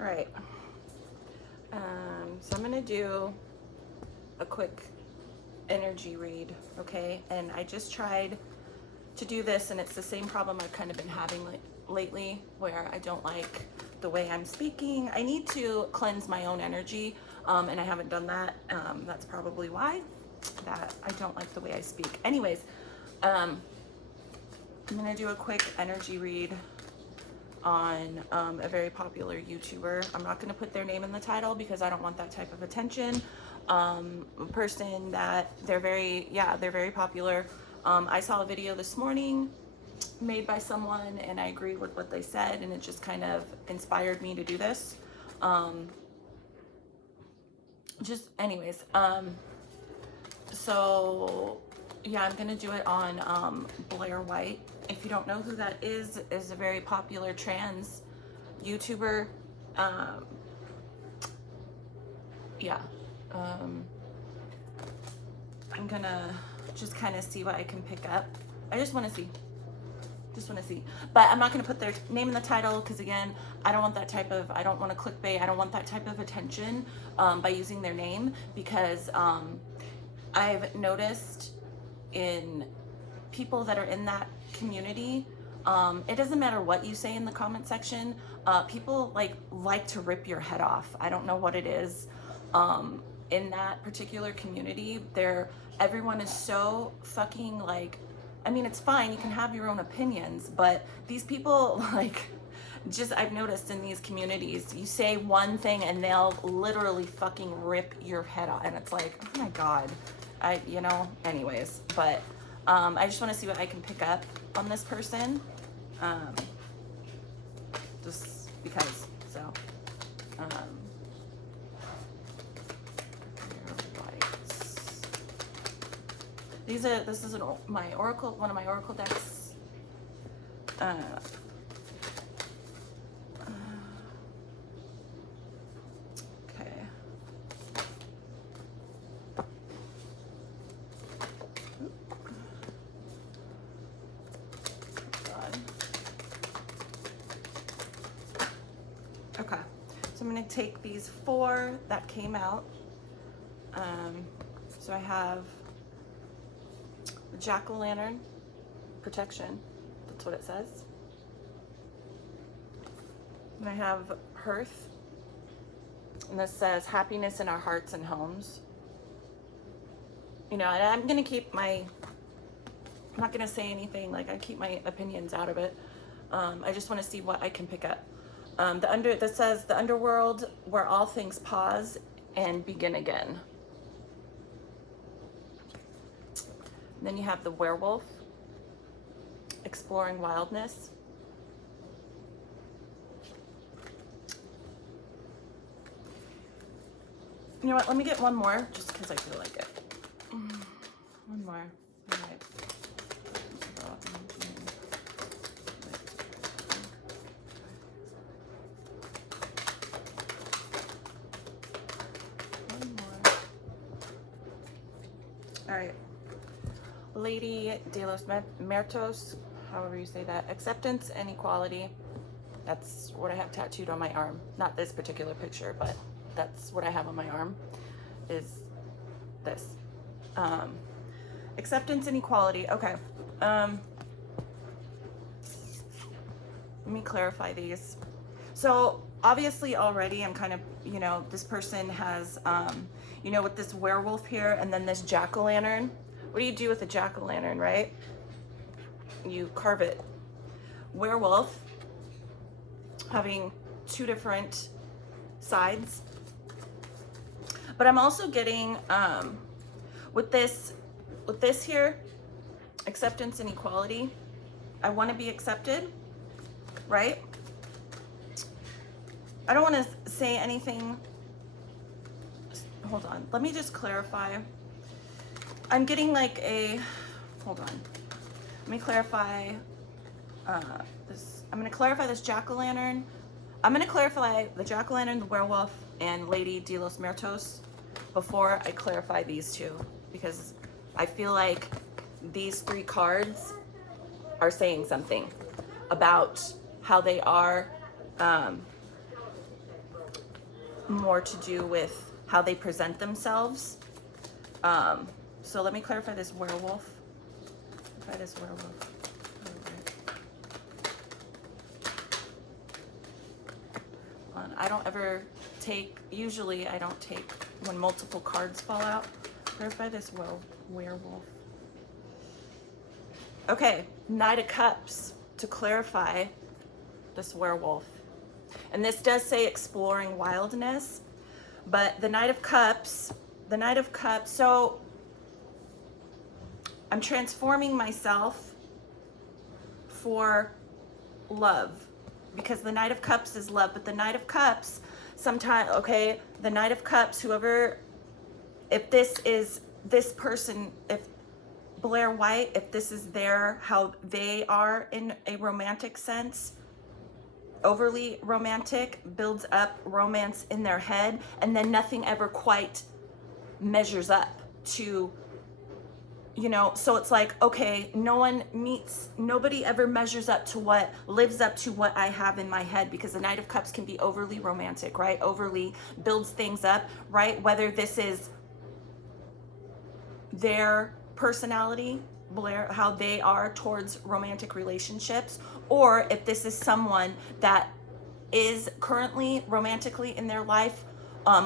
All right. So I'm gonna do a quick energy read, okay? And I just tried to do this, and it's the same problem I've kind of been having lately, where I don't like the way I'm speaking. I need to cleanse my own energy, and I haven't done that. That's probably why that I don't like the way I speak. Anyways, I'm gonna do a quick energy read on a very popular YouTuber. I'm not going to put their name in the title because I don't want that type of attention. A person that they're very popular. I saw a video this morning made by someone, and I agreed with what they said, and it just kind of inspired me to do this. So yeah, I'm gonna do it on Blair White. If you don't know who that is a very popular trans YouTuber. Yeah, I'm gonna just kind of see what I can pick up. I just want to see. But I'm not going to put their name in the title because, again, I don't want that type of, I don't want to clickbait. I don't want that type of attention by using their name, because I've noticed in people that are in that community, it doesn't matter what you say in the comment section, people like to rip your head off. I don't know what it is. In that particular community, everyone is so fucking I mean, it's fine, you can have your own opinions, but these people, I've noticed in these communities, you say one thing and they'll literally fucking rip your head off, and it's like, oh my God. Anyways, but I just want to see what I can pick up on this person, just because. So this is my oracle, one of my oracle decks. Okay. Okay, so I'm going to take these 4 that came out. So I have the jack-o'-lantern protection. That's what it says. And I have hearth, and this says happiness in our hearts and homes. And I'm going to keep I'm not going to say anything, I keep my opinions out of it. I just want to see what I can pick up. That says the underworld, where all things pause and begin again. And then you have the werewolf, exploring wildness. You know what? Let me get one more, just because I feel like it. One more. All right. One more. All right. Lady de los Muertos, however you say that. Acceptance and equality. That's what I have tattooed on my arm. Not this particular picture, but that's what I have on my arm, is this. Acceptance and equality. Okay. Let me clarify these. So obviously already I'm kind of, this person has, with this werewolf here and then this jack-o'-lantern. What do you do with a jack-o'-lantern, right? You carve it. Werewolf, having 2 different sides. But I'm also getting, with this here, acceptance and equality. I want to be accepted, right? I don't want to say anything. Hold on. Let me just clarify. I'm getting hold on. Let me clarify this. I'm going to clarify this jack-o'-lantern. I'm going to clarify the jack-o'-lantern, the werewolf, and Lady de los Muertos before I clarify these 2, because I feel like these 3 cards are saying something about how they are, more to do with how they present themselves. So let me clarify this werewolf. Clarify this werewolf. I don't ever take, usually I don't take when multiple cards fall out. Clarify this werewolf. Okay, Knight of Cups to clarify this werewolf. And this does say exploring wildness, but the Knight of Cups, so I'm transforming myself for love, because the Knight of Cups is love, but the Knight of Cups, sometimes, okay, the Knight of Cups, whoever, if this is this person, if Blair White, if this is how they are in a romantic sense, overly romantic, builds up romance in their head, and then nothing ever quite measures up to, you know, so it's like, okay, nobody ever measures up to lives up to what I have in my head, because the Knight of Cups can be overly romantic, right? Overly builds things up, right? Whether this is their personality, Blair, how they are towards romantic relationships, or if this is someone that is currently romantically in their life,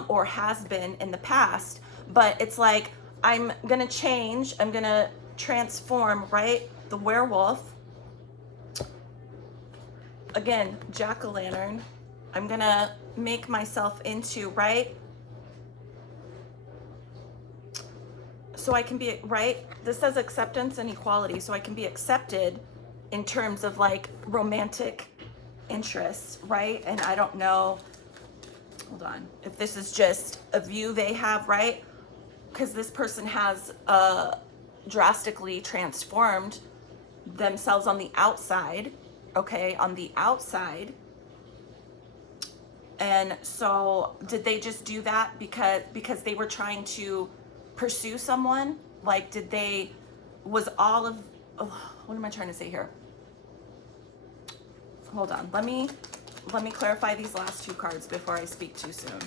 or has been in the past, but it's like, I'm gonna change, I'm gonna transform, right? The werewolf, again, jack-o'-lantern, I'm gonna make myself into, right? So I can be, right? This says acceptance and equality, so I can be accepted in terms of like romantic interests, right? And I don't know, hold on, if this is just a view they have, right? Because this person has drastically transformed themselves on the outside, okay, on the outside. And so did they just do that because they were trying to pursue someone? Like, what am I trying to say here? Hold on, let me clarify these last two cards before I speak too soon.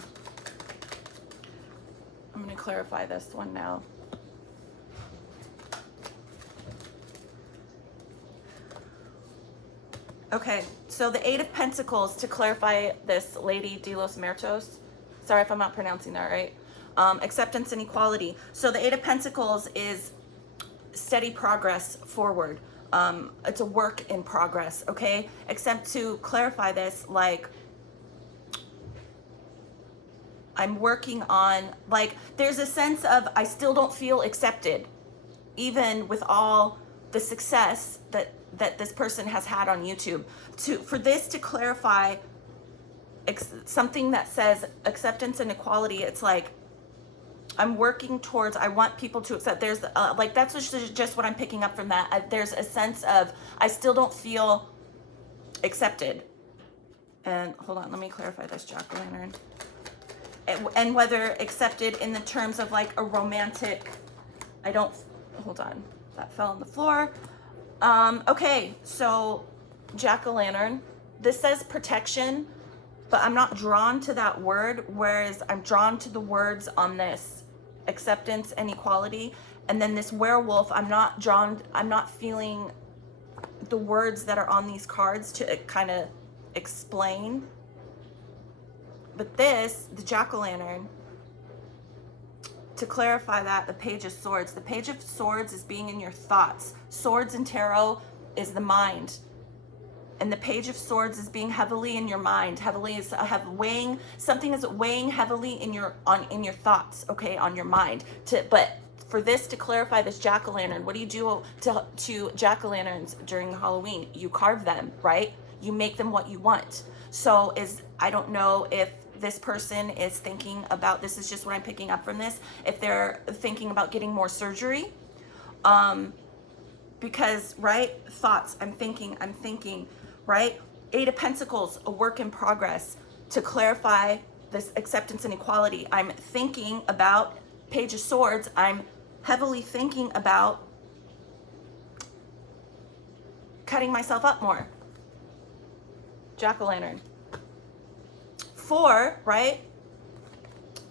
I'm going to clarify this one now. Okay, so the Eight of Pentacles to clarify this Lady de los Muertos. Sorry if I'm not pronouncing that right. Acceptance and equality. So the Eight of Pentacles is steady progress forward. It's a work in progress, okay? Except to clarify this, like, I'm working on, like, there's a sense of I still don't feel accepted, even with all the success that this person has had on YouTube. For this to clarify something that says acceptance and equality, it's like, I'm working towards, I want people to accept. There's like, that's just what I'm picking up from that. There's a sense of, I still don't feel accepted. And hold on, let me clarify this jack-o'-lantern. And whether accepted in the terms of like a romantic, hold on, that fell on the floor. Okay, so jack-o'-lantern, this says protection, but I'm not drawn to that word, whereas I'm drawn to the words on this, acceptance and equality. And then this werewolf, I'm not feeling the words that are on these cards to kind of explain. But this, the jack-o'-lantern, to clarify that, the Page of Swords. The Page of Swords is being in your thoughts. Swords in tarot is the mind. And the Page of Swords is being heavily in your mind. Heavily is weighing, something is weighing heavily in your thoughts, okay, on your mind. But for this to clarify this jack-o'-lantern, what do you do to jack-o'-lanterns during Halloween? You carve them, right? You make them what you want. So I don't know if this person is thinking about, this is just what I'm picking up from this, if they're thinking about getting more surgery. Because, right, thoughts, I'm thinking, right? Eight of Pentacles, a work in progress. To clarify this acceptance and equality, I'm thinking about Page of Swords, I'm heavily thinking about cutting myself up more. Jack-o'-lantern. 4, right?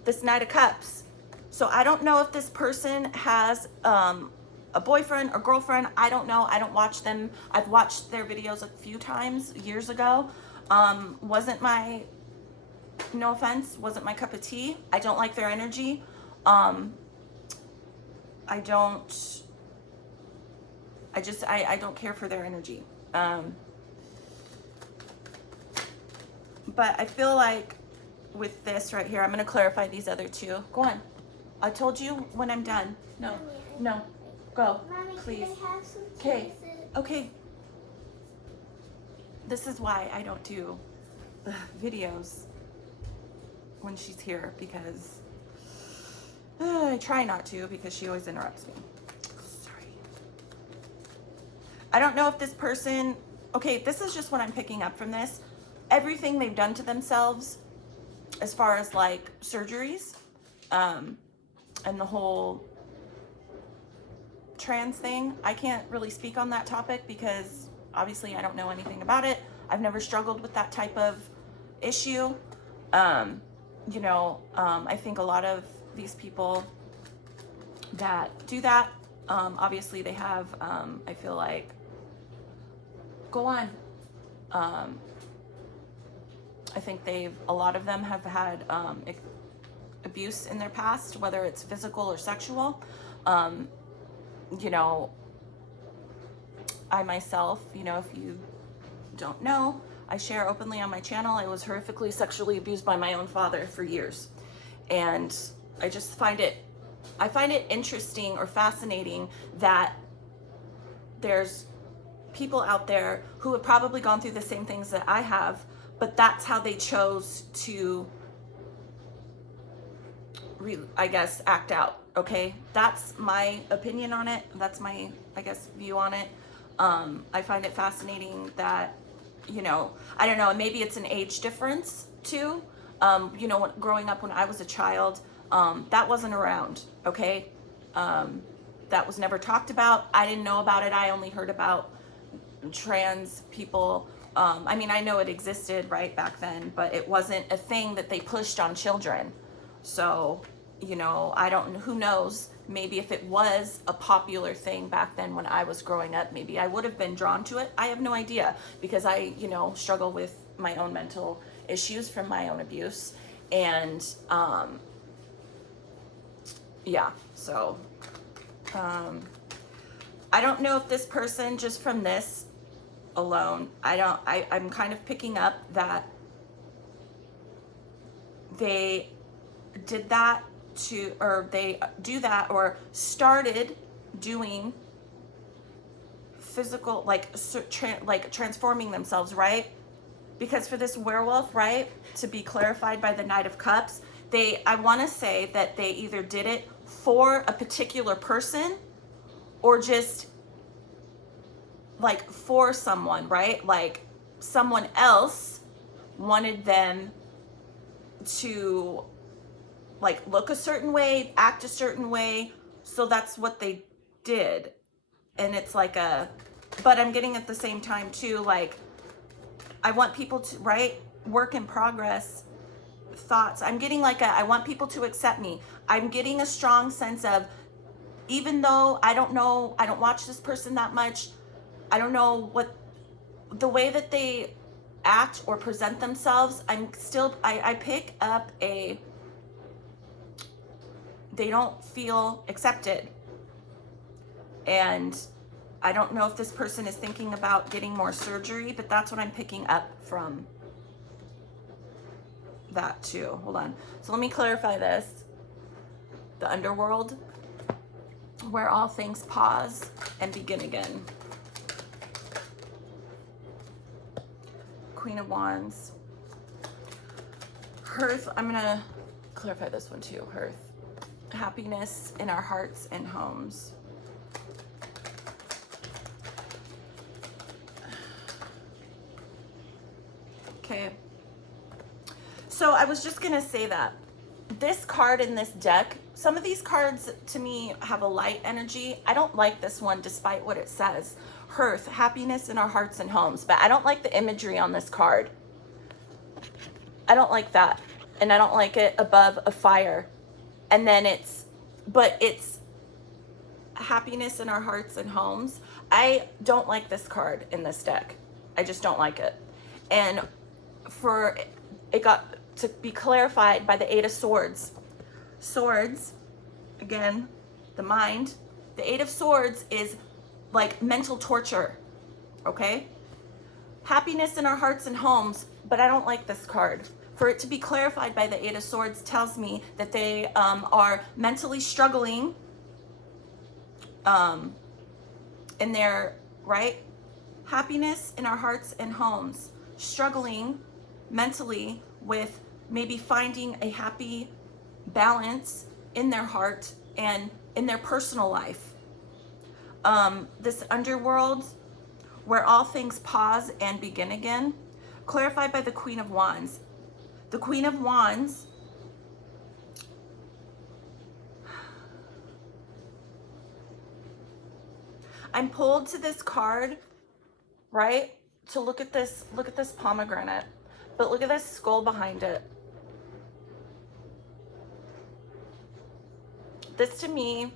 this Knight of Cups. So I don't know if this person has a boyfriend or girlfriend. I don't know. I don't watch them. I've watched their videos a few times years ago. Wasn't my, no offense, wasn't my cup of tea. I don't like their energy. I don't care for their energy. But I feel like with this right here, I'm going to clarify these other two. Go on. I told you when I'm done. No, no, go, Mommy, please. can I have some Okay, kisses? okay. This is why I don't do videos when she's here, because I try not to, because she always interrupts me. Sorry. I don't know if this person, okay, this is just what I'm picking up from this. Everything they've done to themselves as far as like surgeries, and the whole trans thing, I can't really speak on that topic because obviously I don't know anything about it. I've never struggled with that type of issue. You know, I think a lot of these people that do that, obviously they have, I feel like, go on. I think a lot of them have had abuse in their past, whether it's physical or sexual. You know, I myself, you know, if you don't know, I share openly on my channel. I was horrifically sexually abused by my own father for years. And I just find it interesting or fascinating that there's people out there who have probably gone through the same things that I have, but that's how they chose to, I guess, act out. Okay, that's my opinion on it. That's my, I guess, view on it. I find it fascinating that, you know, I don't know, maybe it's an age difference too. You know, growing up when I was a child, that wasn't around, okay? That was never talked about. I didn't know about it. I only heard about trans people. I mean, I know it existed right back then, but it wasn't a thing that they pushed on children. So, you know, who knows, maybe if it was a popular thing back then when I was growing up, maybe I would have been drawn to it. I have no idea, because I, you know, struggle with my own mental issues from my own abuse. And, yeah, so, I don't know if this person, just from this alone, I'm kind of picking up that they did that they do that or started doing physical, like transforming themselves, right? Because for this werewolf, right, to be clarified by the Knight of Cups, I want to say that they either did it for a particular person or just like for someone, right? Like someone else wanted them to like look a certain way, act a certain way. So that's what they did. And it's like but I'm getting at the same time too, like, I want people to, right? Work in progress thoughts. I'm getting like I want people to accept me. I'm getting a strong sense of, even though I don't know, I don't watch this person that much, I don't know what the way that they act or present themselves, I pick up they don't feel accepted. And I don't know if this person is thinking about getting more surgery, but that's what I'm picking up from that too. Hold on. So let me clarify this. The underworld, where all things pause and begin again. Queen of Wands. Hearth, I'm gonna clarify this one too. Hearth. Happiness in our hearts and homes. Okay. So I was just gonna say that this card in this deck, some of these cards to me have a light energy. I don't like this one despite what it says. Hearth, happiness in our hearts and homes. But I don't like the imagery on this card. I don't like that. and I don't like it above a fire. And then but it's happiness in our hearts and homes. I don't like this card in this deck. I just don't like it. And it got to be clarified by the Eight of Swords. Swords, again, the mind. The Eight of Swords is like mental torture, okay? Happiness in our hearts and homes, but I don't like this card. For it to be clarified by the Eight of Swords tells me that they are mentally struggling in their, right? Happiness in our hearts and homes, struggling mentally with maybe finding a happy balance in their heart and in their personal life. This underworld where all things pause and begin again, clarified by the Queen of Wands. The Queen of Wands I'm pulled to this card, right? To look at this pomegranate, but look at this skull behind it. This to me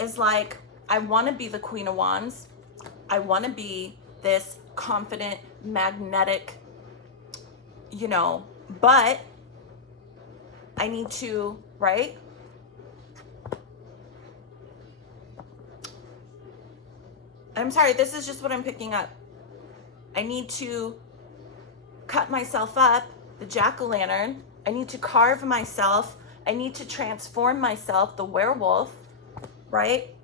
is like, I want to be the Queen of Wands. I want to be this confident, magnetic, but I need to, right? I'm sorry, this is just what I'm picking up. I need to cut myself up, the jack-o'-lantern. I need to carve myself. I need to transform myself, the werewolf, right?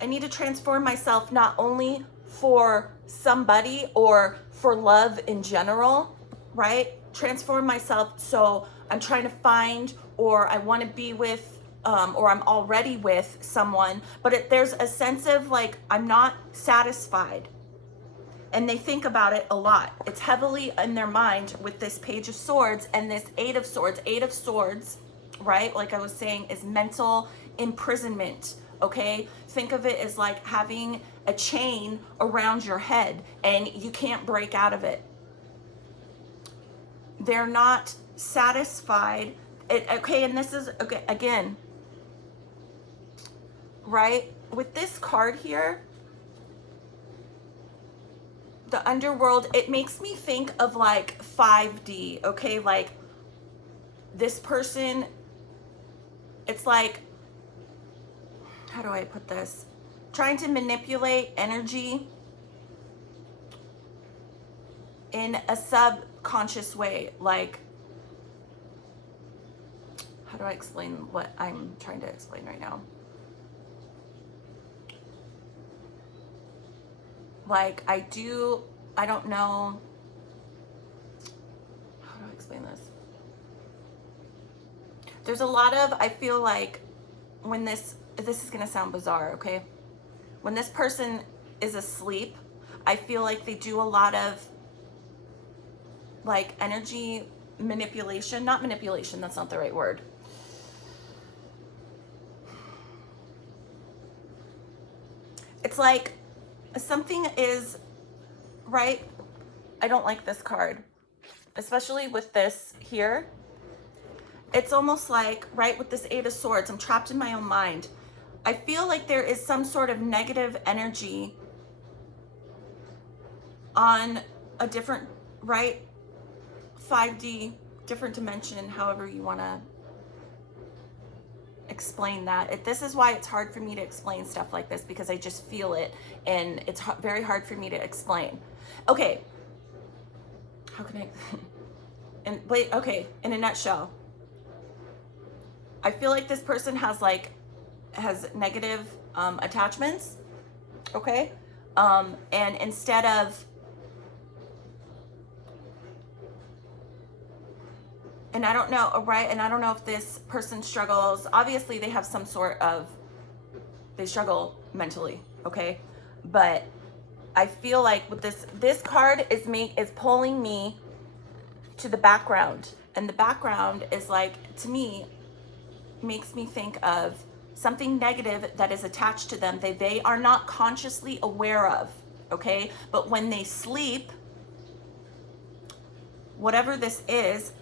I need to transform myself not only for somebody or for love in general, right? Transform myself so I'm trying to find, or I want to be with, or I'm already with someone, but there's a sense of like, I'm not satisfied. And they think about it a lot. It's heavily in their mind with this Page of Swords and this Eight of Swords. Eight of Swords, right? Like I was saying, is mental imprisonment, okay? Think of it as like having a chain around your head and you can't break out of it. They're not satisfied. Okay, and this is, okay, again, right? With this card here, the underworld, it makes me think of like 5D, okay? Like this person, it's like, how do I put this? Trying to manipulate energy in a subconscious way. Like, how do I explain what I'm trying to explain right now? Like, I don't know, how do I explain this? There's a lot of, I feel like when this is gonna sound bizarre, okay? When this person is asleep, I feel like they do a lot of like energy manipulation, not manipulation, that's not the right word. It's like something is, right? I don't like this card, especially with this here. It's almost like, right, with this Eight of Swords, I'm trapped in my own mind. I feel like there is some sort of negative energy on a different, right, 5D, different dimension, however you want to explain that. This is why it's hard for me to explain stuff like this, because I just feel it and it's very hard for me to explain. Okay, how can I and wait, okay, in a nutshell, I feel like this person has negative attachments, okay, and instead of, and I don't know, right? And I don't know if this person struggles. Obviously, they have some sort of, they struggle mentally, okay? But I feel like with this card is pulling me to the background. And the background is like, to me, makes me think of something negative that is attached to them that they are not consciously aware of, okay? But when they sleep, whatever this is,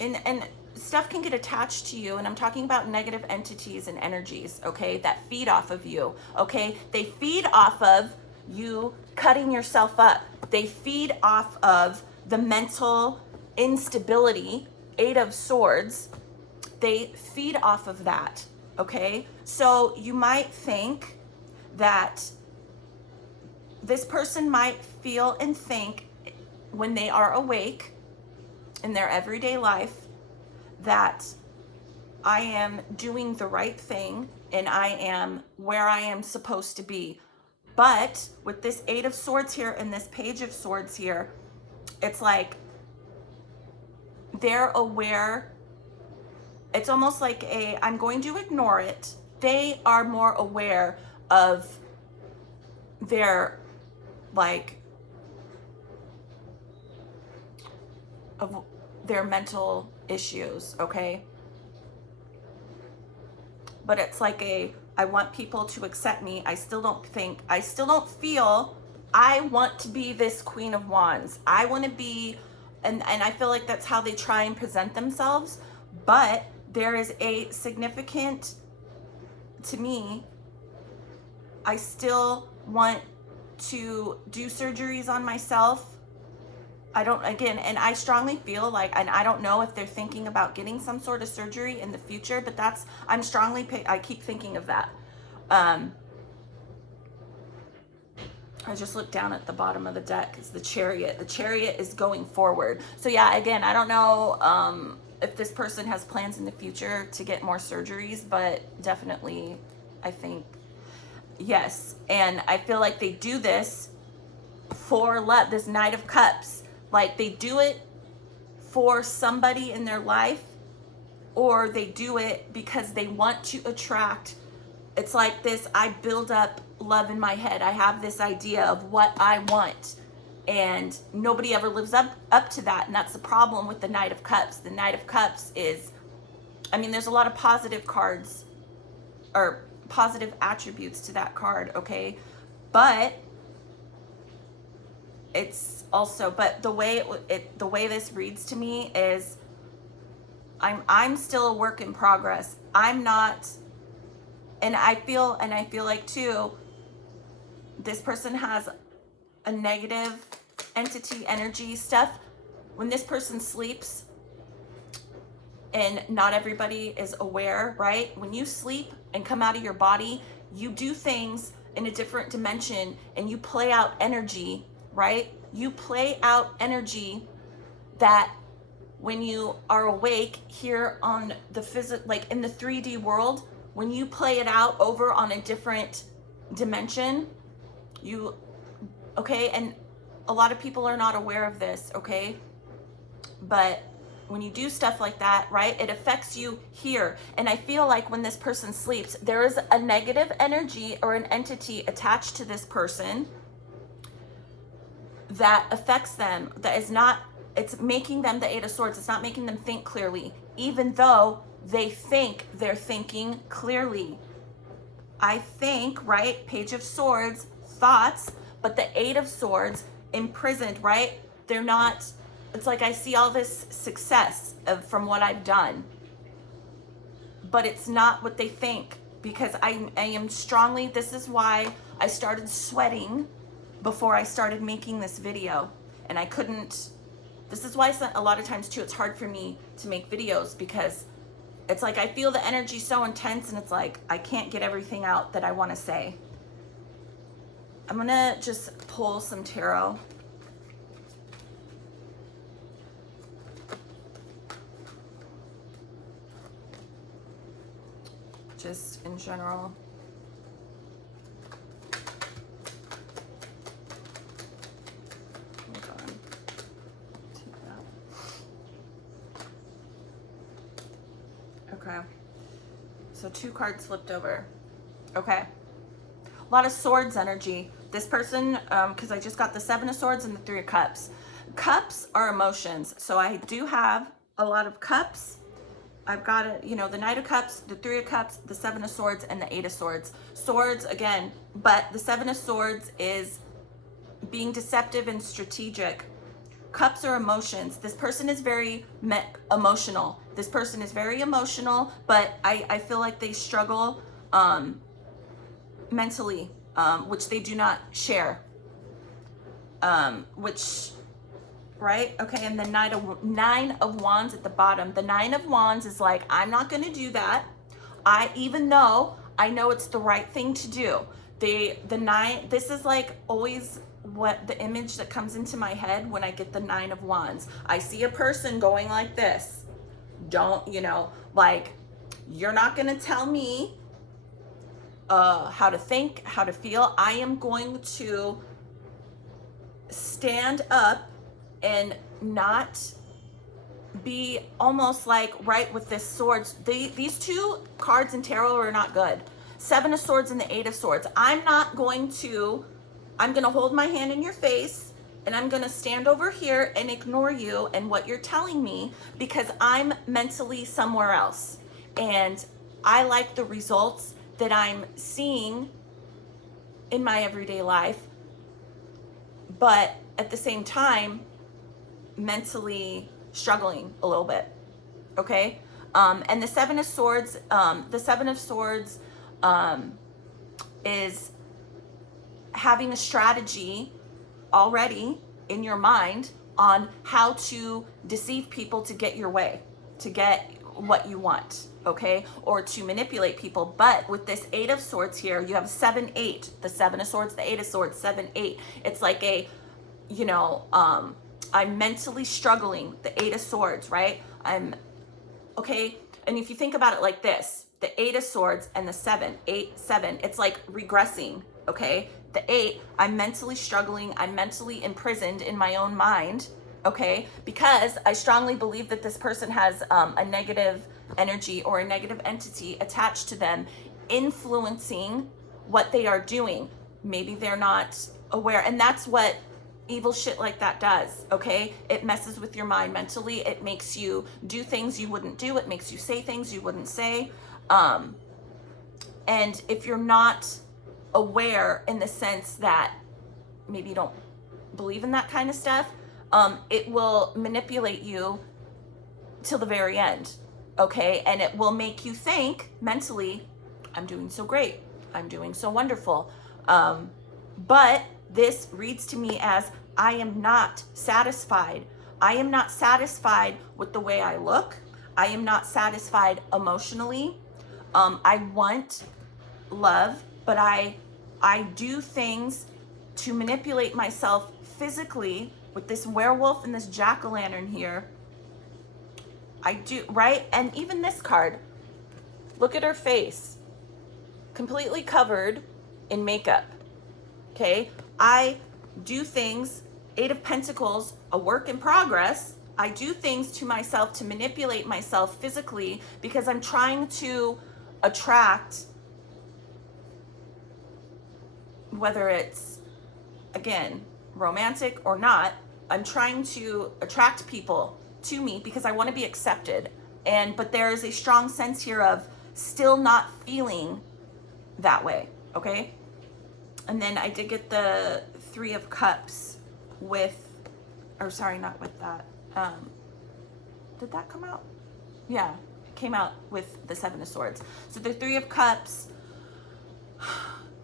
and stuff can get attached to you, and I'm talking about negative entities and energies, okay, that feed off of you, okay? They feed off of you cutting yourself up. They feed off of the mental instability, Eight of Swords. They feed off of that, okay? So you might think that this person might feel and think when they are awake in their everyday life that I am doing the right thing and I am where I am supposed to be. But with this Eight of Swords here and this Page of Swords here, it's like they're aware. It's almost like I'm going to ignore it. They are more aware of their, like, of their mental issues, okay? But it's like I want people to accept me. I still don't feel I want to be this Queen of Wands. I want to be, and I feel like that's how they try and present themselves. But there is a significant, to me, I still want to do surgeries on myself. And I strongly feel like, and I don't know if they're thinking about getting some sort of surgery in the future, but I keep thinking of that. I just looked down at the bottom of the deck. It's the Chariot. The Chariot is going forward. So yeah, again, I don't know if this person has plans in the future to get more surgeries, but definitely, I think, yes. And I feel like they do this for love, this Knight of Cups. Like they do it for somebody in their life, or they do it because they want to attract. It's like this, I build up love in my head. I have this idea of what I want, and nobody ever lives up to that. And that's the problem with the Knight of Cups. The Knight of Cups is, I mean, there's a lot of positive cards or positive attributes to that card, okay? But it's also, but the way this reads to me is I'm still a work in progress. I'm not, and I feel like too, this person has a negative entity energy stuff. When this person sleeps, and not everybody is aware, right? When you sleep and come out of your body, you do things in a different dimension and you play out energy, right? You play out energy that when you are awake here on the like in the 3D world, when you play it out over on a different dimension, okay? And a lot of people are not aware of this, okay? But when you do stuff like that, right, it affects you here. And I feel like when this person sleeps, there is a negative energy or an entity attached to this person that affects them, that is not, it's making them the Eight of Swords. It's not making them think clearly, even though they think they're thinking clearly. I think, right, Page of Swords, thoughts, but the Eight of Swords imprisoned, right? They're not, it's like I see all this success from what I've done, but it's not what they think, because I am strongly, this is why I started sweating before I started making this video, and I couldn't, this is why a lot of times too, it's hard for me to make videos, because it's like I feel the energy so intense, and it's like I can't get everything out that I want to say. I'm gonna just pull some tarot. Just in general. Hold on. Take that. Okay. So 2 cards flipped over. Okay. A lot of swords energy. This person, because I just got the 7 of Swords and the 3 of Cups. Cups are emotions. So I do have a lot of cups. I've got it, you know, the Knight of Cups, the 3 of Cups, the 7 of Swords, and the 8 of Swords. Swords, again, but the 7 of Swords is being deceptive and strategic, Cups are emotions. This person is very emotional. This person is very emotional, but I feel like they struggle mentally, which they do not share. Which, right? Okay, and the nine of wands at the bottom. The 9 of wands is like, I'm not going to do that. Even though I know it's the right thing to do. The 9, this is like always what the image that comes into my head when I get the 9 of wands. I see a person going like this. Don't, like, you're not going to tell me how to think, how to feel. I am going to stand up and not be almost like, right, with this swords. These 2 cards in tarot are not good. 7 of swords and the 8 of swords. I'm going to hold my hand in your face and I'm going to stand over here and ignore you and what you're telling me because I'm mentally somewhere else. And I like the results that I'm seeing in my everyday life, but at the same time, mentally struggling a little bit. Okay? And the 7 of swords, is having a strategy already in your mind on how to deceive people to get your way, to get what you want, okay? Or to manipulate people. But with this 8 of swords here, you have 7, 8, the 7 of swords, the 8 of swords, 7, 8. It's like a, I'm mentally struggling, the 8 of swords, right? Okay? And if you think about it like this, the 8 of swords and the 7, 8, 7, it's like regressing, okay? The 8, I'm mentally struggling, I'm mentally imprisoned in my own mind, okay? Because I strongly believe that this person has a negative energy or a negative entity attached to them, influencing what they are doing. Maybe they're not aware, and that's what evil shit like that does, okay? It messes with your mind mentally. It makes you do things you wouldn't do. It makes you say things you wouldn't say. And if you're not aware in the sense that maybe you don't believe in that kind of stuff, it will manipulate you till the very end, okay? And it will make you think mentally, I'm doing so great. I'm doing so wonderful. But this reads to me as I am not satisfied. I am not satisfied with the way I look. I am not satisfied emotionally. I want love, but I do things to manipulate myself physically with this werewolf and this jack-o'-lantern here. I do, right? And even this card, look at her face, completely covered in makeup, okay? I do things, 8 of Pentacles, a work in progress. I do things to myself to manipulate myself physically because I'm trying to attract, whether it's, again, romantic or not, I'm trying to attract people to me because I want to be accepted. But there is a strong sense here of still not feeling that way, okay? And then I did get the 3 of Cups with, or sorry, not with that. Did that come out? Yeah, it came out with the 7 of Swords. So the 3 of Cups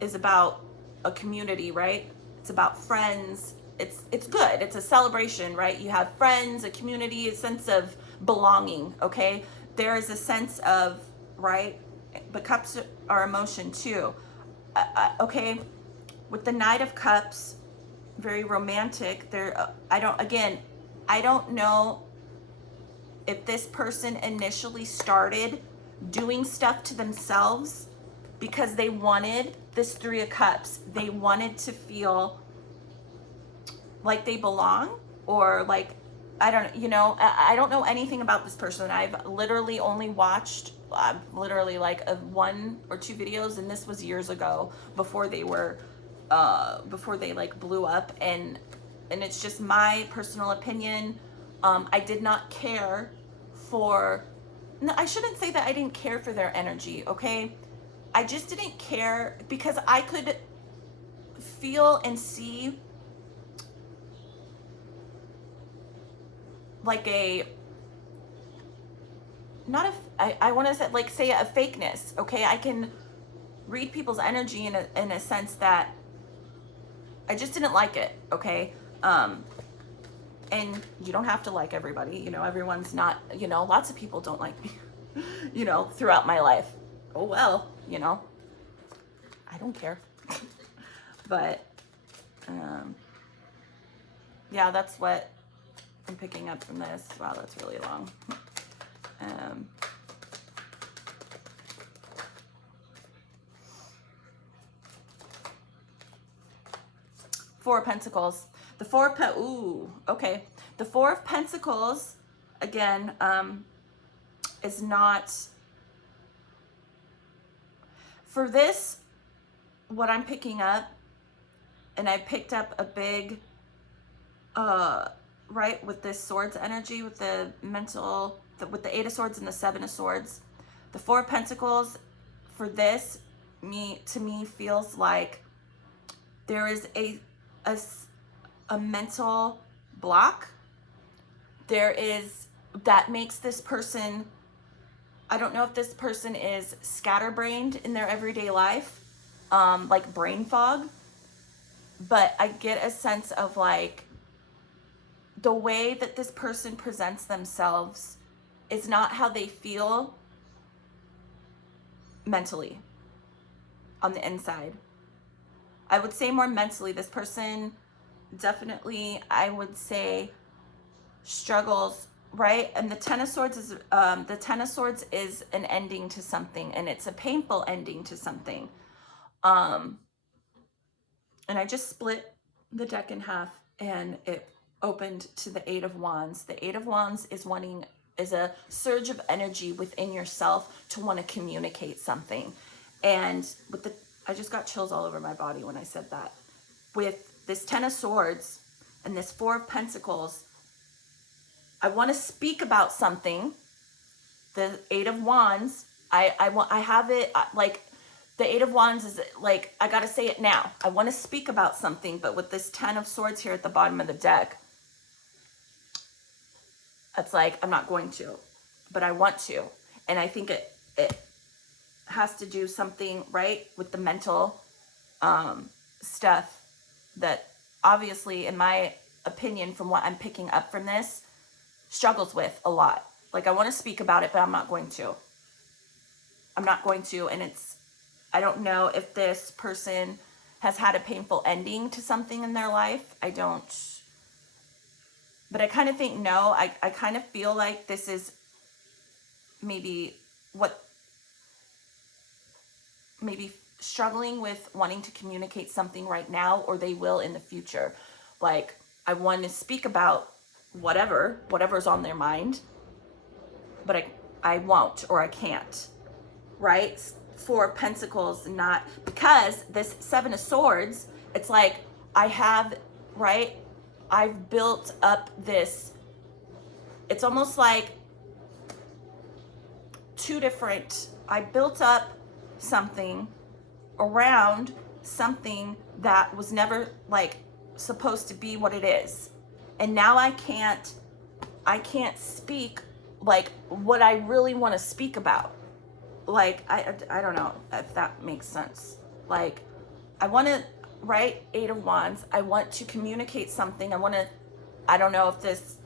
is about a community, right? It's about friends. It's good. It's a celebration, right? You have friends, a community, a sense of belonging, okay? There is a sense of, right? But cups are emotion too. Okay, with the Knight of Cups, very romantic. I don't know if this person initially started doing stuff to themselves because they wanted this 3 of Cups. They wanted to feel like they belong, or like, I don't know anything about this person. I've literally only watched like 1 or 2 videos, and this was years ago before they were before they like blew up, and it's just my personal opinion. I did not care for, no, I shouldn't say that I didn't care for their energy, okay? I just didn't care because I could feel and see like a, not a, I want to say, like, say a fakeness, okay? I can read people's energy in a sense that I just didn't like it, okay? And you don't have to like everybody, you know, everyone's not, you know, lots of people don't like me, you know, throughout my life. Oh, well, you know, I don't care. But, yeah, that's what I'm picking up from this. Wow, that's really long. Four of Pentacles. The Four of ooh, okay. The Four of Pentacles, again, is not, for this, what I'm picking up, and I picked up a big, right, with this Swords energy, with the mental, with the Eight of Swords and the Seven of Swords. The Four of Pentacles, for this, to me, feels like there is a mental block. There is, that makes this person, I don't know if this person is scatterbrained in their everyday life, like brain fog, but I get a sense of like the way that this person presents themselves is not how they feel mentally on the inside. I would say more mentally, this person definitely, I would say, struggles, right? And the Ten of Swords is an ending to something, and it's a painful ending to something. And I just split the deck in half, and it opened to the Eight of Wands. The Eight of Wands is a surge of energy within yourself to want to communicate something. And with the, I just got chills all over my body when I said that. With this Ten of Swords and this Four of Pentacles, I want to speak about something. The Eight of Wands, I have it, like, the Eight of Wands is like, I got to say it now. I want to speak about something, but with this Ten of Swords here at the bottom of the deck, it's like, I'm not going to, but I want to. And I think it has to do something, right, with the mental stuff that obviously, in my opinion, from what I'm picking up from this, struggles with a lot. Like, I want to speak about it, but I'm not going to. I'm not going to. And it's, I don't know if this person has had a painful ending to something in their life. I don't. But I kind of think no. I kind of feel like this is maybe struggling with wanting to communicate something right now, or they will in the future. Like, I want to speak about whatever's on their mind, but I won't, or I can't, right? Four of Pentacles, not, because this Seven of Swords, it's like I have, right? I've built up this, it's almost like I built up something around something that was never like supposed to be what it is. And now I can't speak like what I really want to speak about. Like, I don't know if that makes sense. Like, I want to, right? Eight of Wands. I want to communicate something. I don't know if this,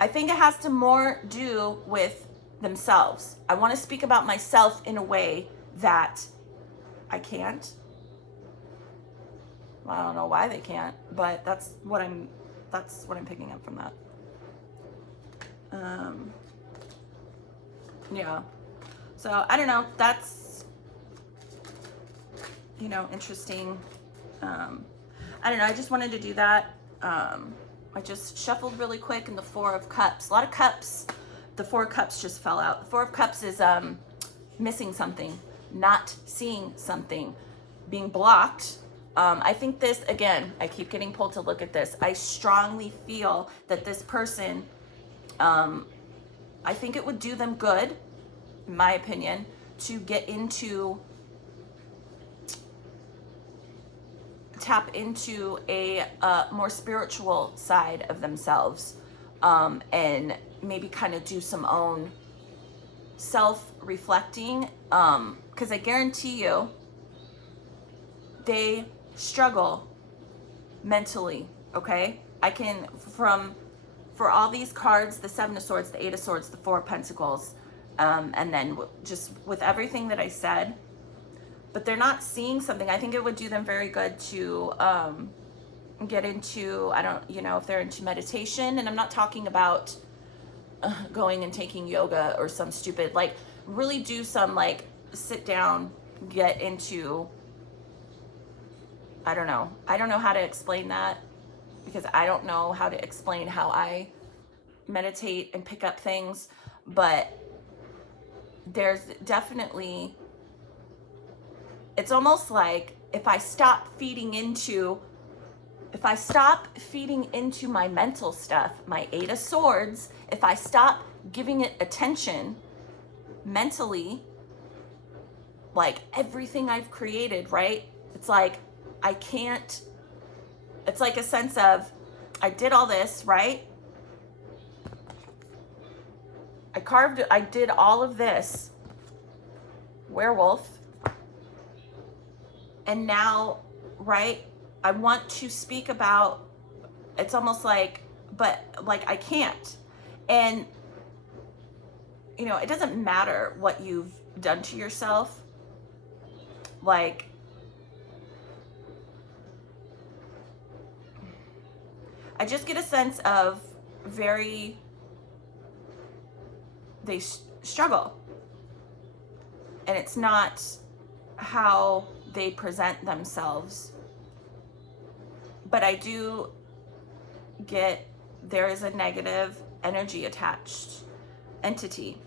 I think it has to more do with themselves. I want to speak about myself in a way that I can't. Well, I don't know why they can't, but that's what I'm picking up from that. Yeah. So I don't know. That's, interesting. I don't know. I just wanted to do that. I just shuffled really quick, and the Four of Cups. A lot of cups. The Four of Cups just fell out. The Four of Cups is missing something, not seeing something, being blocked. I think this, again, I keep getting pulled to look at this. I strongly feel that this person, I think it would do them good, in my opinion, to tap into a more spiritual side of themselves. and maybe kind of do some own self-reflecting, because I guarantee you they struggle mentally. Okay, I can, for all these cards, the Seven of Swords, the Eight of Swords, the Four of Pentacles, and then just with everything that I said, but they're not seeing something. I think it would do them very good to get into, I don't, you know, if they're into meditation, and I'm not talking about going and taking yoga or some stupid, like really do some like sit down, get into, I don't know how to explain that, because I don't know how to explain how I meditate and pick up things, but there's definitely, it's almost like if I stop feeding into my mental stuff, my Eight of Swords, if I stop giving it attention mentally, like everything I've created, right? It's like I can't, it's like a sense of, I did all this, right? I did all of this, werewolf, and now, right, I want to speak about, it's almost like, but like I can't. And, you know, it doesn't matter what you've done to yourself. Like, I just get a sense of they struggle. And it's not how they present themselves. But I do get, there is a negative energy attached entity.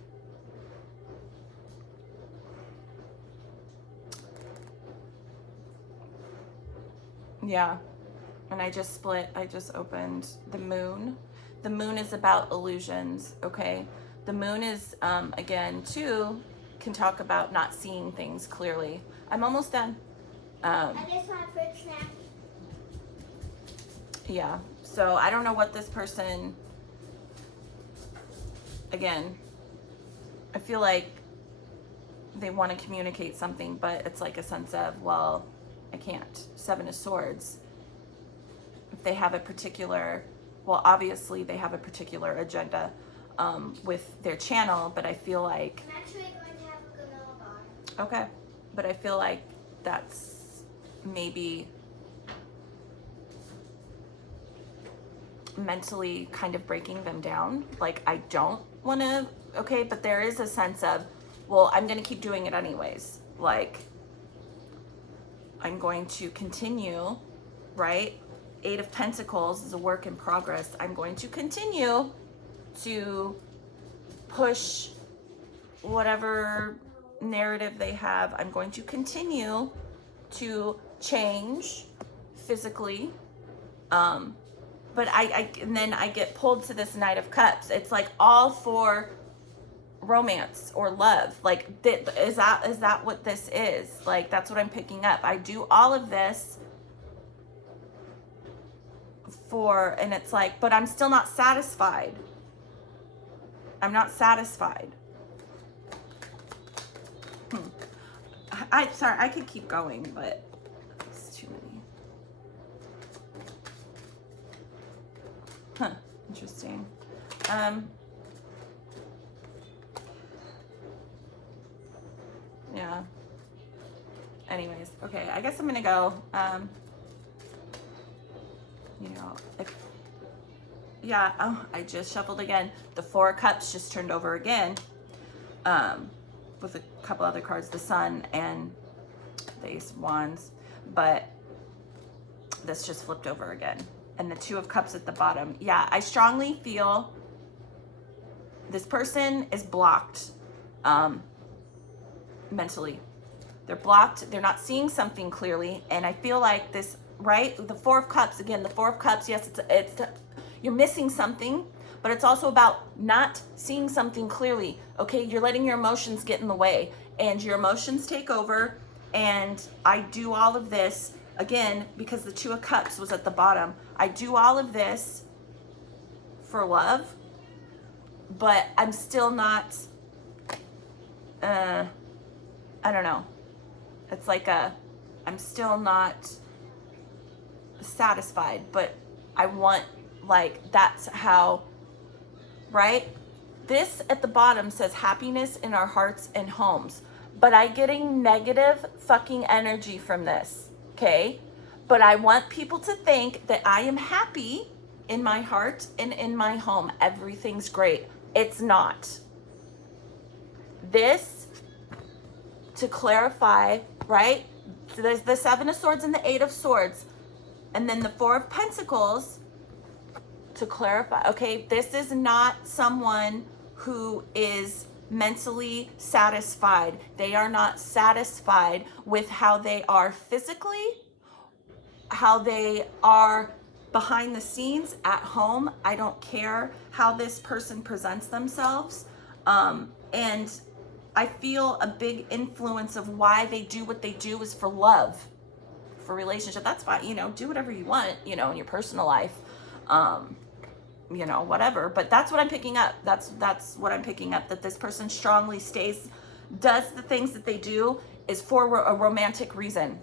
Yeah. And I just opened the moon. The moon is about illusions, okay? The moon is, again, too, can talk about not seeing things clearly. I'm almost done. I just want a fruit snack. Yeah, so I don't know what this person, again, I feel like they want to communicate something, but it's like a sense of, well, I can't. Seven of Swords. If they have a particular, well, obviously they have a particular agenda with their channel, but I feel like... I'm actually going to have a granola bar. Okay, but I feel like that's maybe mentally kind of breaking them down. Like, I don't want to, okay, but there is a sense of, well, I'm going to keep doing it anyways. Like, I'm going to continue, right? Eight of Pentacles is a work in progress. I'm going to continue to push whatever narrative they have. I'm going to continue to change physically. But and then I get pulled to this Knight of Cups. It's like all for romance or love. Like, is that what this is? Like, that's what I'm picking up. I do all of this for, and it's like, but I'm still not satisfied. I'm not satisfied. Sorry, I could keep going, but it's too many. Huh, interesting. Yeah. Anyways, okay, I guess I'm gonna go. You know, yeah, oh, I just shuffled again. The Four of Cups just turned over again. With a couple other cards, the Sun and the Ace of Wands, but this just flipped over again. And the Two of Cups at the bottom. Yeah, I strongly feel this person is blocked mentally. They're blocked. They're not seeing something clearly. And I feel like this, right? The Four of Cups, again, the Four of Cups, yes, it's you're missing something, but it's also about not seeing something clearly. Okay, you're letting your emotions get in the way, and your emotions take over. And I do all of this, again, because the Two of Cups was at the bottom. I do all of this for love, but I'm still not, I don't know. It's like I'm still not satisfied, but I want, like, that's how, right? This at the bottom says happiness in our hearts and homes, but I'm getting negative fucking energy from this, okay? But I want people to think that I am happy in my heart and in my home. Everything's great. It's not. This, to clarify, right? So there's the Seven of Swords and the Eight of Swords, and then the Four of Pentacles, to clarify, okay? This is not someone who is mentally satisfied. They are not satisfied with how they are physically, how they are behind the scenes at home. I don't care how this person presents themselves. And I feel a big influence of why they do what they do is for love, for relationship. That's fine, you know, do whatever you want, you know, in your personal life, you know, whatever. But that's what I'm picking up. That's what I'm picking up, that this person strongly does the things that they do is for a romantic reason.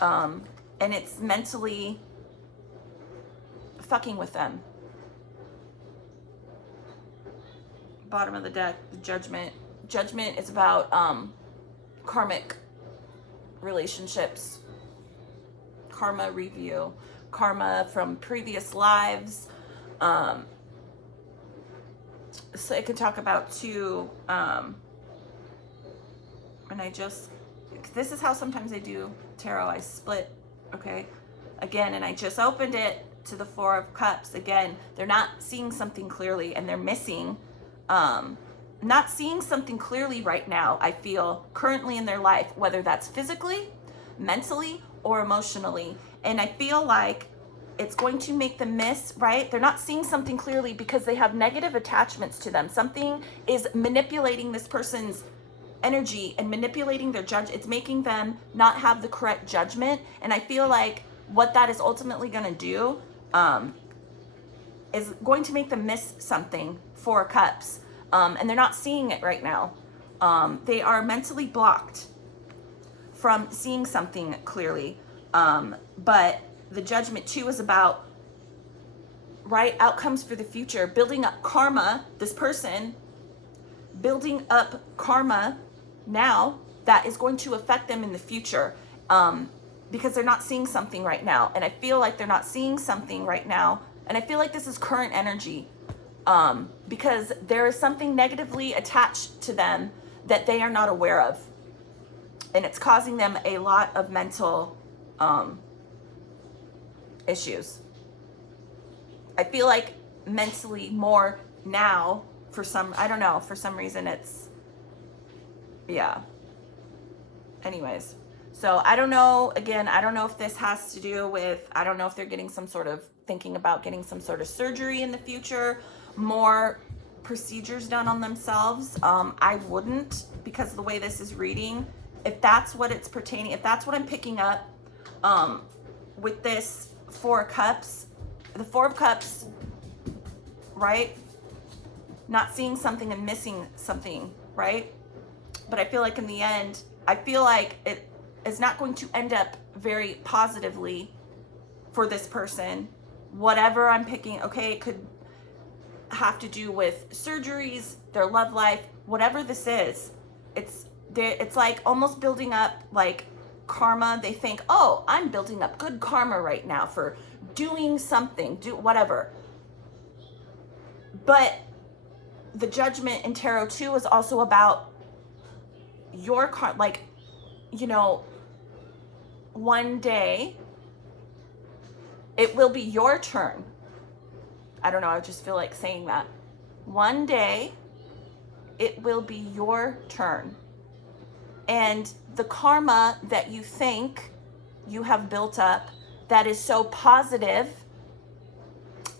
And it's mentally fucking with them. Bottom of the deck, the Judgment. Judgment is about karmic relationships, karma review, karma from previous lives. So it could talk about too, and this is how sometimes I do tarot. I split, okay, again, and I just opened it to the Four of Cups. Again, they're not seeing something clearly, and they're missing, not seeing something clearly right now, I feel, currently in their life, whether that's physically, mentally, or emotionally. And I feel like it's going to make them miss, right? They're not seeing something clearly because they have negative attachments to them. Something is manipulating this person's energy and manipulating their it's making them not have the correct judgment. And I feel like what that is ultimately going to do is going to make them miss something. Four Cups. And they're not seeing it right now. They are mentally blocked from seeing something clearly. But the Judgment too is about, right, outcomes for the future, building up karma. This person building up karma now that is going to affect them in the future, because they're not seeing something right now. And I feel like they're not seeing something right now. And I feel like this is current energy, because there is something negatively attached to them that they are not aware of. And it's causing them a lot of mental issues. I feel like mentally more now for some, I don't know, for some reason it's, yeah. Anyways, so I don't know, again, I don't know if this has to do with, I don't know if they're getting some sort of, thinking about getting some sort of surgery in the future, more procedures done on themselves. I wouldn't, because of the way this is reading, if that's what it's pertaining, if that's what I'm picking up with this Four Cups, the Four of Cups, right? Not seeing something and missing something, right? But I feel like in the end, I feel like it is not going to end up very positively for this person. Whatever I'm picking, okay, it could have to do with surgeries, their love life, whatever this is. It's like almost building up like karma. They think, oh, I'm building up good karma right now for doing something, do whatever. But the Judgment in Tarot 2 is also about your karma, like, you know, one day it will be your turn. I don't know, I just feel like saying that. One day it will be your turn. And the karma that you think you have built up that is so positive,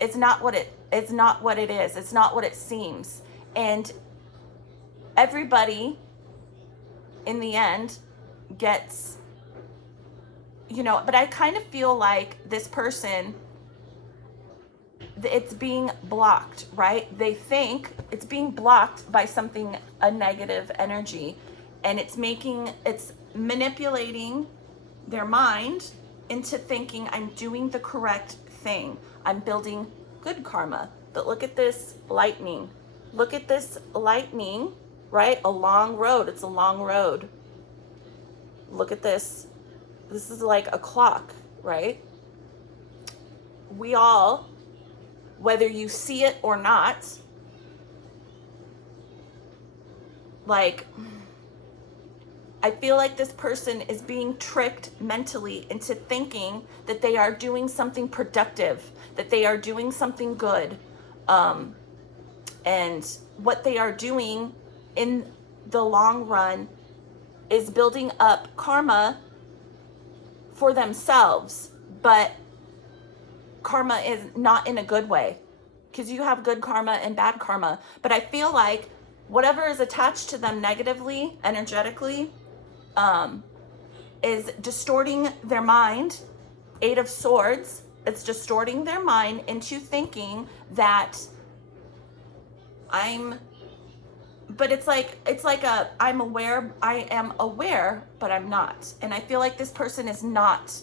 it's not what it is. It's not what it seems. And everybody in the end gets, you know, but I kind of feel like this person it's being blocked, right? They think it's being blocked by something, a negative energy, and it's manipulating their mind into thinking I'm doing the correct thing. I'm building good karma. But look at this lightning. Look at this lightning, right? A long road. It's a long road. Look at this. This is like a clock, right? We all, whether you see it or not, like, I feel like this person is being tricked mentally into thinking that they are doing something productive, that they are doing something good. And what they are doing in the long run is building up karma for themselves, but karma is not in a good way, because you have good karma and bad karma. But I feel like whatever is attached to them negatively, energetically, is distorting their mind. Eight of Swords, it's distorting their mind into thinking that but it's like I am aware, but I'm not. And I feel like this person is not.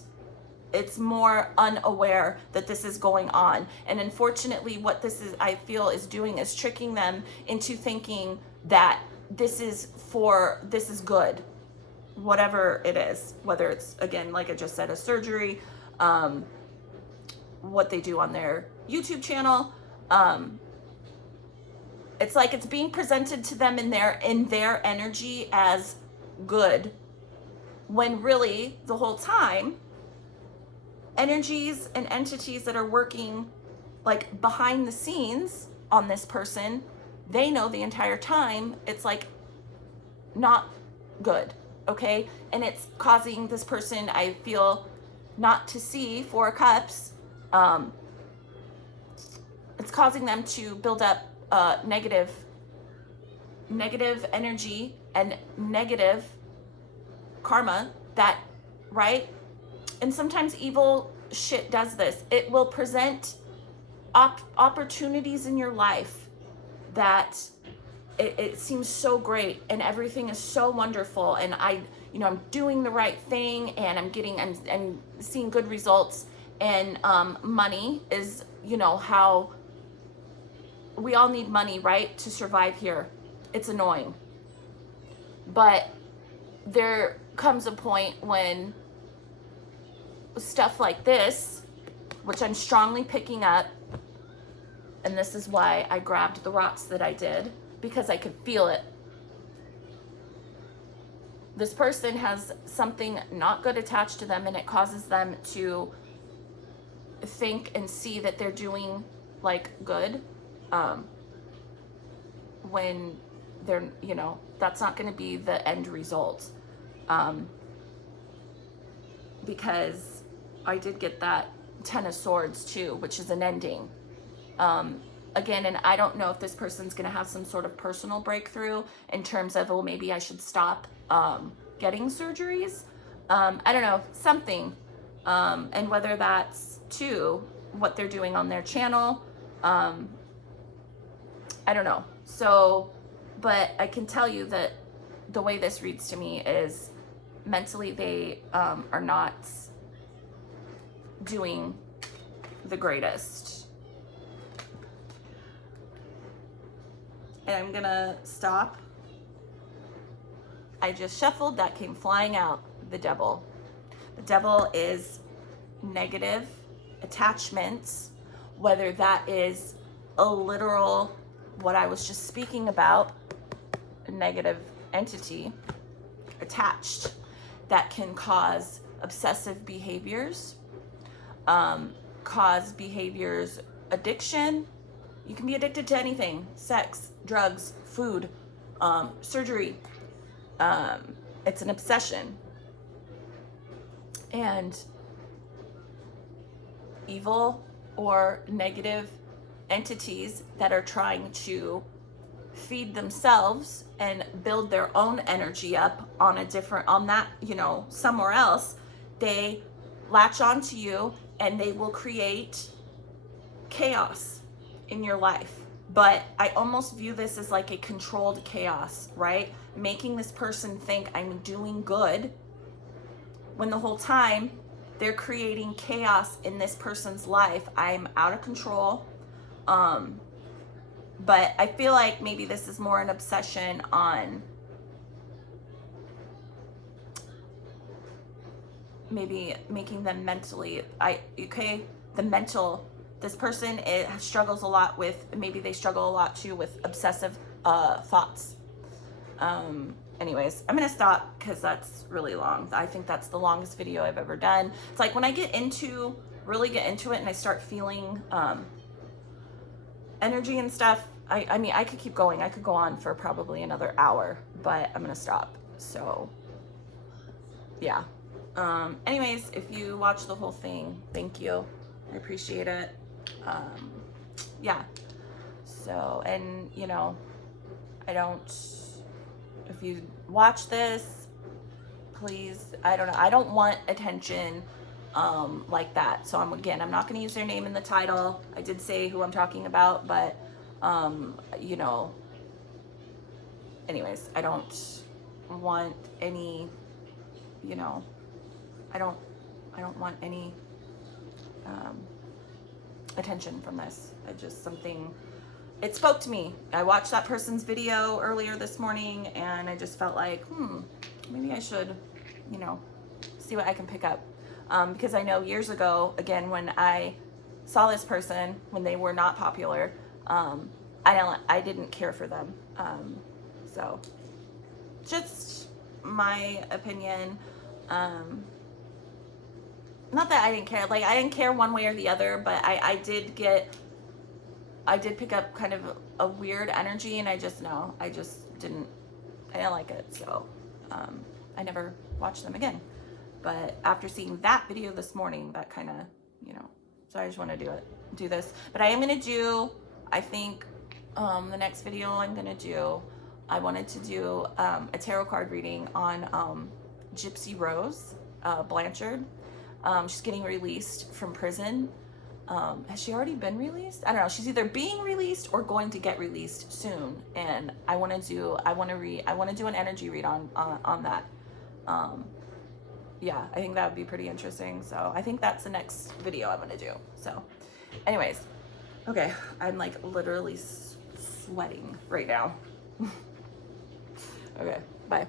It's more unaware that this is going on. And unfortunately, what this is, I feel, is doing is tricking them into thinking that this is good, whatever it is, whether it's, again, like I just said, a surgery, what they do on their YouTube channel. It's like it's being presented to them in their energy as good, when really the whole time, energies and entities that are working like behind the scenes on this person, they know the entire time it's like not good, okay? And it's causing this person, I feel, not to see Four of Cups. It's causing them to build up negative energy and negative karma, that, right? And sometimes evil shit does this. It will present opportunities in your life that it seems so great and everything is so wonderful, and I'm doing the right thing, and I'm seeing good results, and money is, how we all need money, right, to survive here. It's annoying. But there comes a point when stuff like this, which I'm strongly picking up, and this is why I grabbed the rocks that I did, because I could feel it. This person has something not good attached to them, and it causes them to think and see that they're doing like good, when they're, that's not going to be the end result. Because I did get that Ten of Swords too, which is an ending. Again, and I don't know if this person's going to have some sort of personal breakthrough in terms of, well, maybe I should stop getting surgeries. I don't know, something. And whether that's too what they're doing on their channel. I don't know. So, but I can tell you that the way this reads to me is mentally they are not doing the greatest. And I'm gonna stop. I just shuffled, that came flying out, the Devil. The Devil is negative attachments, whether that is a literal, what I was just speaking about, a negative entity attached that can cause obsessive behaviors, cause behaviors, addiction. You can be addicted to anything: sex, drugs, food, surgery. It's an obsession. And evil or negative entities that are trying to feed themselves and build their own energy up on that, somewhere else, they latch onto you and they will create chaos in your life, but I almost view this as like a controlled chaos, right? Making this person think I'm doing good when the whole time they're creating chaos in this person's life. I'm out of control. But I feel like maybe this is more an obsession on maybe making them mentally, this person struggles a lot with, maybe they struggle a lot too with obsessive thoughts. Anyways, I'm gonna stop because that's really long. I think that's the longest video I've ever done. It's like when I really get into it and I start feeling energy and stuff, I mean, I could keep going. I could go on for probably another hour, but I'm gonna stop. So yeah. Anyways, if you watch the whole thing, thank you. I appreciate it. Yeah. So, and you know, if you watch this, please, I don't know. I don't want attention like that. So I'm not going to use their name in the title. I did say who I'm talking about, but you know, anyways, I don't want any, you know, I don't want any attention from this. It spoke to me. I watched that person's video earlier this morning and I just felt like, maybe I should, you know, see what I can pick up. Because I know years ago, again, when I saw this person, when they were not popular, I didn't care for them. So just my opinion. Not that I didn't care, like I didn't care one way or the other, but I did pick up kind of a weird energy, and I didn't like it. So I never watched them again. But after seeing that video this morning, that kind of, you know, so I just want to do this. But I am going to do, I think the next video I wanted to do a tarot card reading on Gypsy Rose Blanchard. She's getting released from prison. Has she already been released? I don't know. She's either being released or going to get released soon. And I want to do an energy read on that. Yeah, I think that would be pretty interesting. So I think that's the next video I'm going to do. So anyways, okay. I'm like literally sweating right now. Okay, bye.